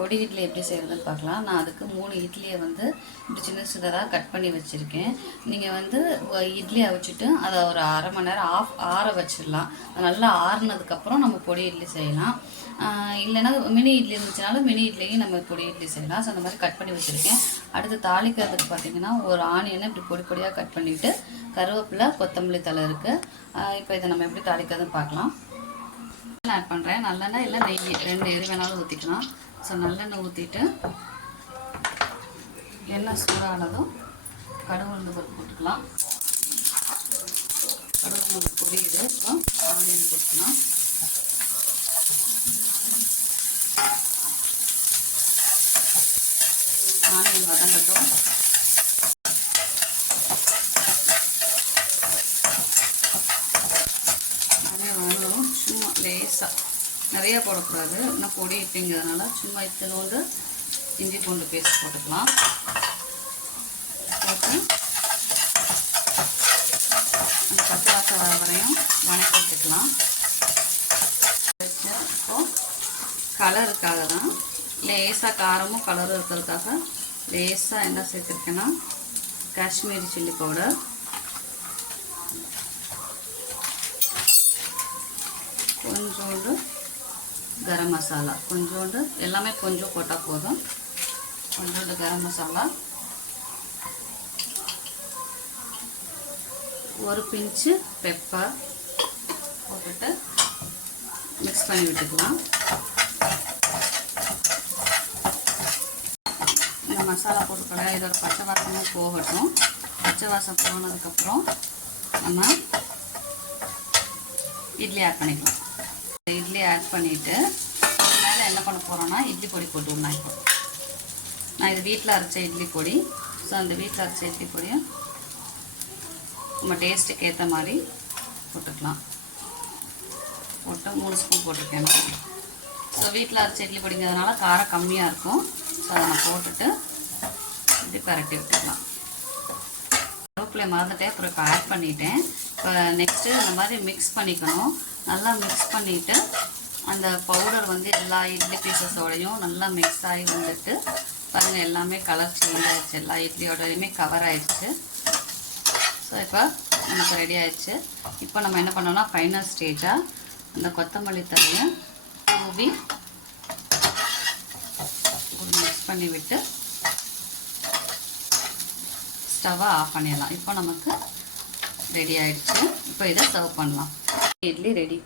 பொடி இட்லி எப்படி செய்கிறதுன்னு பார்க்கலாம். நான் அதுக்கு 3 இட்லியை வந்து இப்படி சின்ன சின்னதாக கட் பண்ணி வச்சுருக்கேன். நீங்கள் வந்து இட்லி அவிச்சிட்டு அதை ஒரு அரை மணி நேரம் ஆற வச்சிடலாம். நல்லா ஆறுனதுக்கப்புறம் நம்ம பொடி இட்லி செய்யலாம். இல்லைன்னா மினி இட்லி இருந்துச்சுனாலும் மினி இட்லியும் நம்ம பொடி இட்லி செய்யலாம். ஸோ அந்த மாதிரி கட் பண்ணி வச்சுருக்கேன். அடுத்து தாளிக்கிறதுக்கு பார்த்திங்கன்னா ஒரு ஆனியனை இப்படி பொடி பொடியாக கட் பண்ணிவிட்டு கருவேப்பிலை கொத்தமல்லி தழை இருக்குது. இப்போ இதை நம்ம எப்படி தாளிக்கிறதுன்னு பார்க்கலாம். ஆட் பண்ணுறேன். நல்லெண்ணெய் இல்லை நெய் 2 எது வேணாலும் ஊற்றிக்கலாம். ஸோ நல்லெண்ணெய் ஊற்றிட்டு எண்ணெய் சூடானதும் கடுகு உளுந்து பருப்பு போட்டுக்கலாம். கடுகு உளுந்து பொரியுது. அப்புறம் ஆனியன் போட்டுக்கலாம். ஆனியன் வதங்கட்டும். சும்மா லேசாக நிறைய போடக்கூடாது, இன்னும் பொடி இட்லிங்கிறதுனால சும்மா இத்தனோண்டு இஞ்சி பூண்டு பேஸ்ட் போட்டுக்கலாம். போட்டு அந்த பச்சை வாசம் வர வரையும் வணக்கி விட்டுக்கலாம். இப்போது கலருக்காக தான், லேசாக காரமும் கலரும் இருக்கிறதுக்காக லேசாக என்ன சேர்த்துருக்கேன்னா காஷ்மீரி சில்லி பவுடர், கொஞ்சோண்டு கரம் மசாலா, கொஞ்சோண்டு எல்லாமே கொஞ்சம் போட்டால் போதும். கொஞ்சோண்டு கரம் மசாலா, ஒரு பிஞ்சு பெப்பர் போட்டுட்டு மிக்ஸ் பண்ணி விட்டுக்கலாம். இந்த மசாலா போட்டுக்கல இதோட பச்சை வாசமும் போகட்டும். பச்சை வாசம் போனதுக்கப்புறம் நம்ம இட்லி ஆட் பண்ணிக்கலாம். இட்லி ஆட் பண்ணிவிட்டு மேலே என்ன பண்ண போகிறோன்னா இட்லி பொடி போட்டுவிடலாம். இப்போ நான் இது வீட்டில் அரைச்ச இட்லி பொடி. ஸோ அந்த வீட்டில் அரைச்ச இட்லி பொடியும் நம்ம டேஸ்ட்டுக்கு ஏற்ற மாதிரி போட்டுக்கலாம். போட்டு 3 ஸ்பூன் போட்டிருக்கேன். ஸோ வீட்டில் அரைச்ச இட்லி பொடிங்கிறதுனால காரம் கம்மியாக இருக்கும். ஸோ அதை நான் போட்டுட்டு இப்படி பரட்டி விட்டுக்கலாம். கருவேப்பிலை மறந்துட்டேன், அப்புறம் இப்போ ஆட் பண்ணிட்டேன். இப்போ நெக்ஸ்ட்டு இந்த மாதிரி மிக்ஸ் பண்ணிக்கணும். நல்லா மிக்ஸ் பண்ணிவிட்டு அந்த பவுடர் வந்து எல்லா இட்லி பீசஸோடையும் நல்லா மிக்ஸ் ஆகி வந்துட்டு பாருங்கள், எல்லாமே கலர் சேஞ்ச் ஆகிடுச்சு. எல்லா இட்லியோடையுமே கவர் ஆகிடுச்சு. ஸோ இப்போ நமக்கு ரெடி ஆகிடுச்சு. இப்போ நம்ம என்ன பண்ணோம்னா ஃபைனல் ஸ்டேஜாக அந்த கொத்தமல்லி தழையை தூவி மிக்ஸ் பண்ணி விட்டு ஸ்டவ்வை ஆஃப் பண்ணிடலாம். இப்போ நமக்கு ரெடி ஆகிடுச்சு. இப்போ இதை சர்வ் பண்ணலாம். இட்லி ரெடி.